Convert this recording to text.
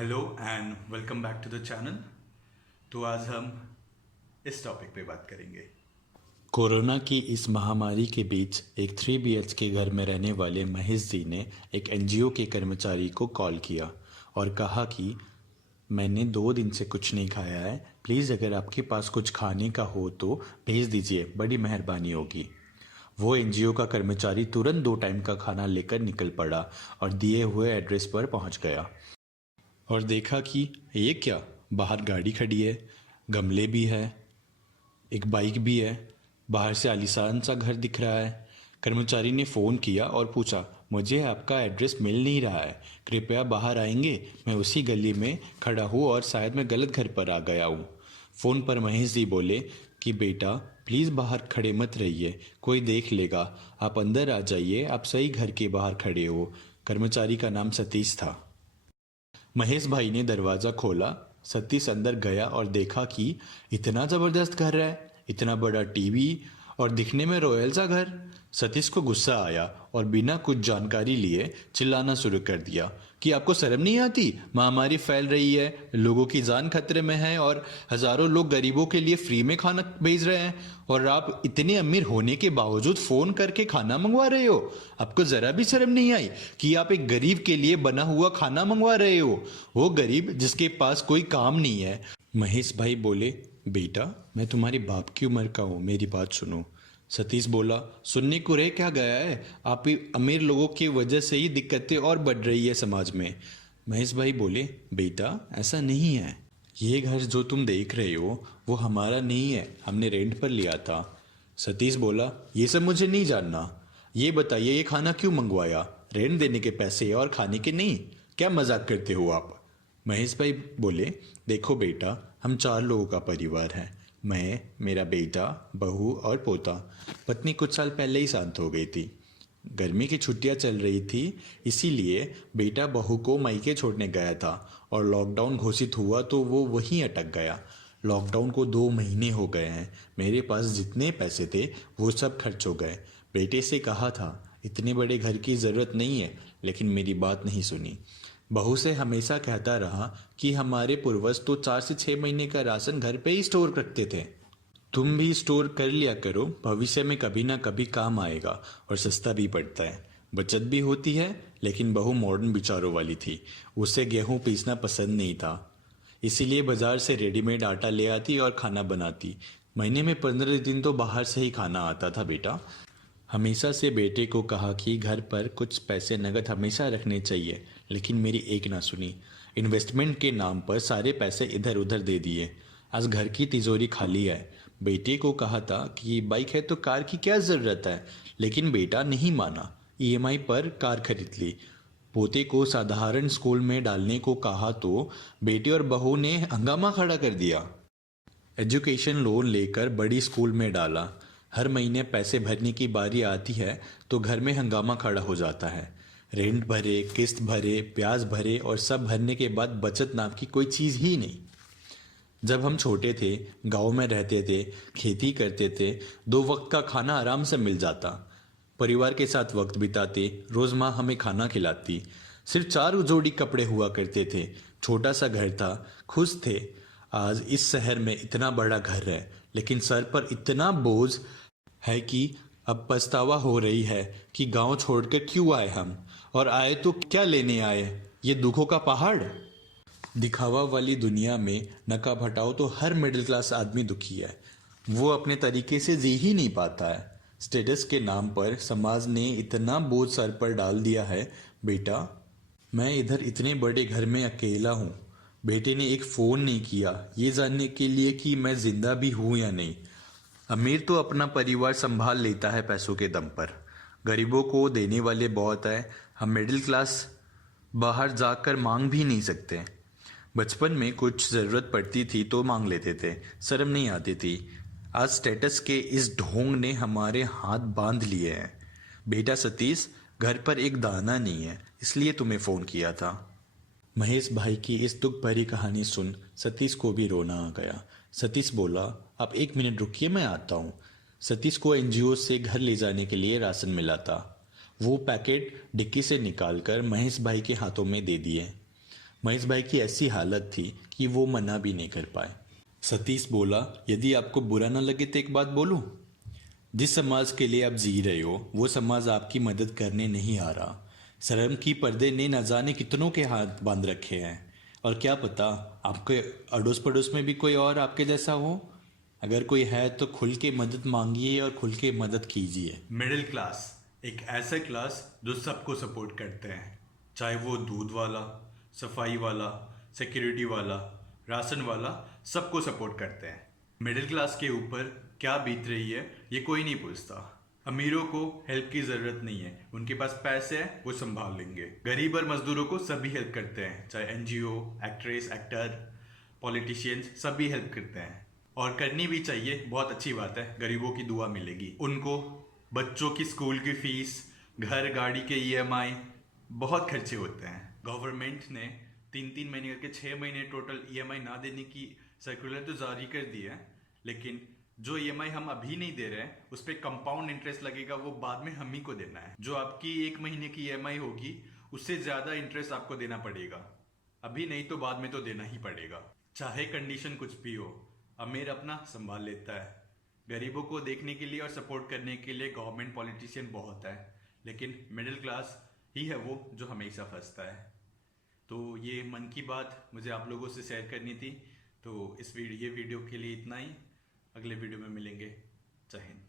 Hello and welcome back to the channel. तो आज हम इस टॉपिक पे बात करेंगे। कोरोना की इस महामारी के बीच एक 3 BHK घर में रहने वाले महेश जी ने एक एनजीओ के कर्मचारी को कॉल किया और कहा कि मैंने 2 दिन से कुछ नहीं खाया है, प्लीज़ अगर आपके पास कुछ खाने का हो तो भेज दीजिए, बड़ी मेहरबानी होगी। वो एनजीओ का कर्मचारी तुरंत 2 टाइम का खाना लेकर निकल पड़ा और दिए हुए एड्रेस पर पहुंच गया और देखा कि ये क्या, बाहर गाड़ी खड़ी है, गमले भी है, एक बाइक भी है, बाहर से आलीशान सा घर दिख रहा है। कर्मचारी ने फ़ोन किया और पूछा, मुझे आपका एड्रेस मिल नहीं रहा है, कृपया बाहर आएंगे, मैं उसी गली में खड़ा हूँ और शायद मैं गलत घर पर आ गया हूँ। फ़ोन पर महेश जी बोले कि बेटा प्लीज़ बाहर खड़े मत रहिए, कोई देख लेगा, आप अंदर आ जाइए, आप सही घर के बाहर खड़े हो। कर्मचारी का नाम सतीश था। महेश भाई ने दरवाज़ा खोला, सतीश अंदर गया और देखा कि इतना ज़बरदस्त घर है, इतना बड़ा टीवी और दिखने में रॉयल सा घर। सतीश को गुस्सा आया और बिना कुछ जानकारी लिए चिल्लाना शुरू कर दिया कि आपको शर्म नहीं आती, महामारी फैल रही है, लोगों की जान खतरे में है और हजारों लोग गरीबों के लिए फ्री में खाना भेज रहे हैं और आप इतने अमीर होने के बावजूद फोन करके खाना मंगवा रहे हो। आपको जरा भी शर्म नहीं आई कि आप एक गरीब के लिए बना हुआ खाना मंगवा रहे हो, वो गरीब जिसके पास कोई काम नहीं है। महेश भाई बोले, बेटा मैं तुम्हारे बाप की उम्र का हूँ, मेरी बात सुनो। सतीश बोला, सुनने को रह क्या गया है, आप ही अमीर लोगों की वजह से ही दिक्कतें और बढ़ रही है समाज में। महेश भाई बोले, बेटा ऐसा नहीं है, ये घर जो तुम देख रहे हो वो हमारा नहीं है, हमने रेंट पर लिया था। सतीश बोला, ये सब मुझे नहीं जानना, ये बताइए ये खाना क्यों मंगवाया, रेंट देने के पैसे और खाने के नहीं, क्या मजाक करते हो आप। महेश भाई बोले, देखो बेटा हम 4 लोगों का परिवार है, मैं, मेरा बेटा, बहू और पोता। पत्नी कुछ साल पहले ही शांत हो गई थी। गर्मी की छुट्टियां चल रही थी, इसीलिए बेटा बहू को मायके छोड़ने गया था और लॉकडाउन घोषित हुआ तो वो वहीं अटक गया। लॉकडाउन को 2 महीने हो गए हैं, मेरे पास जितने पैसे थे वो सब खर्च हो गए। बेटे से कहा था इतने बड़े घर की ज़रूरत नहीं है, लेकिन मेरी बात नहीं सुनी। बहू से हमेशा कहता रहा कि हमारे पूर्वज तो 4 से 6 महीने का राशन घर पे ही स्टोर रखते थे, तुम भी स्टोर कर लिया करो, भविष्य में कभी ना कभी काम आएगा और सस्ता भी पड़ता है, बचत भी होती है। लेकिन बहू मॉडर्न विचारों वाली थी, उसे गेहूं पीसना पसंद नहीं था, इसीलिए बाजार से रेडीमेड आटा ले आती और खाना बनाती। महीने में 15 दिन तो बाहर से ही खाना आता था। बेटा हमेशा से बेटे को कहा कि घर पर कुछ पैसे नगद हमेशा रखने चाहिए, लेकिन मेरी एक ना सुनी। इन्वेस्टमेंट के नाम पर सारे पैसे इधर उधर दे दिए, आज घर की तिजोरी खाली है। बेटे को कहा था कि बाइक है तो कार की क्या ज़रूरत है, लेकिन बेटा नहीं माना, ईएमआई पर कार खरीद ली। पोते को साधारण स्कूल में डालने को कहा तो बेटे और बहू ने हंगामा खड़ा कर दिया। एजुकेशन लोन लेकर बड़ी स्कूल में डाला, हर महीने पैसे भरने की बारी आती है तो घर में हंगामा खड़ा हो जाता है। रेंट भरे, किस्त भरे, ब्याज भरे और सब भरने के बाद बचत नाम की कोई चीज़ ही नहीं। जब हम छोटे थे, गांव में रहते थे, खेती करते थे, 2 वक्त का खाना आराम से मिल जाता, परिवार के साथ वक्त बिताते, रोज माँ हमें खाना खिलाती, सिर्फ 4 जोड़ी कपड़े हुआ करते थे, छोटा सा घर था, खुश थे। आज इस शहर में इतना बड़ा घर है, लेकिन सर पर इतना बोझ है कि अब पछतावा हो रही है कि गांव छोड़कर क्यों आए हम, और आए तो क्या लेने आए, ये दुखों का पहाड़। दिखावा वाली दुनिया में नका भटाओ तो हर मिडिल क्लास आदमी दुखी है, वो अपने तरीके से जी ही नहीं पाता है। स्टेटस के नाम पर समाज ने इतना बोझ सर पर डाल दिया है। बेटा मैं इधर इतने बड़े घर में अकेला हूँ, बेटे ने एक फ़ोन नहीं किया ये जानने के लिए कि मैं जिंदा भी हूँ या नहीं। अमीर तो अपना परिवार संभाल लेता है पैसों के दम पर, गरीबों को देने वाले बहुत है, हम मिडिल क्लास बाहर जाकर मांग भी नहीं सकते। बचपन में कुछ ज़रूरत पड़ती थी तो मांग लेते थे, शर्म नहीं आती थी। आज स्टेटस के इस ढोंग ने हमारे हाथ बांध लिए हैं। बेटा सतीश, घर पर एक दाना नहीं है, इसलिए तुम्हें फ़ोन किया था। महेश भाई की इस दुख भरी कहानी सुन सतीश को भी रोना आ गया। सतीश बोला, आप 1 मिनट रुकिए, मैं आता हूँ। सतीश को एनजीओ से घर ले जाने के लिए राशन मिला था, वो पैकेट डिक्की से निकालकर महेश भाई के हाथों में दे दिए। महेश भाई की ऐसी हालत थी कि वो मना भी नहीं कर पाए। सतीश बोला, यदि आपको बुरा ना लगे तो एक बात बोलूं। जिस समाज के लिए आप जी रहे हो वो समाज आपकी मदद करने नहीं आ रहा। शर्म की पर्दे ने न जाने कितनों के हाथ बांध रखे हैं। और क्या पता आपके अड़ोस पड़ोस में भी कोई और आपके जैसा हो। अगर कोई है तो खुल के मदद मांगिए और खुल के मदद कीजिए। मिडिल क्लास एक ऐसा क्लास जो सबको सपोर्ट करते हैं, चाहे वो दूध वाला, सफाई वाला, सिक्योरिटी वाला, राशन वाला, सबको सपोर्ट करते हैं। मिडिल क्लास के ऊपर क्या बीत रही है ये कोई नहीं पूछता। अमीरों को हेल्प की जरूरत नहीं है, उनके पास पैसे हैं, वो संभाल लेंगे। गरीब और मजदूरों को सभी हेल्प करते हैं, चाहे एनजीओ, एक्ट्रेस, एक्टर, पॉलिटिशियंस, सभी हेल्प करते हैं। और करनी भी चाहिए, बहुत अच्छी बात है। गरीबों की दुआ मिलेगी उनको। बच्चों की स्कूल की फीस, घर गाड़ी के ईएमआई, बहुत खर्चे होते हैं। गवर्नमेंट ने 3-3 महीने करके 6 महीने टोटल ईएमआई ना देने की सर्कुलर तो जारी कर दी है, लेकिन जो ईएमआई हम अभी नहीं दे रहे हैं उस पर कंपाउंड इंटरेस्ट लगेगा, वो बाद में हम ही को देना है। जो आपकी 1 महीने की ईएमआई होगी उससे ज्यादा इंटरेस्ट आपको देना पड़ेगा। अभी नहीं तो बाद में तो देना ही पड़ेगा, चाहे कंडीशन कुछ भी हो। अमीर अपना संभाल लेता है, गरीबों को देखने के लिए और सपोर्ट करने के लिए गवर्नमेंट पॉलिटिशियन बहुत है, लेकिन मिडिल क्लास ही है वो जो हमेशा फंसता है। तो ये मन की बात मुझे आप लोगों से शेयर करनी थी। तो ये वीडियो के लिए इतना ही। अगले वीडियो में मिलेंगे। जय हिंद।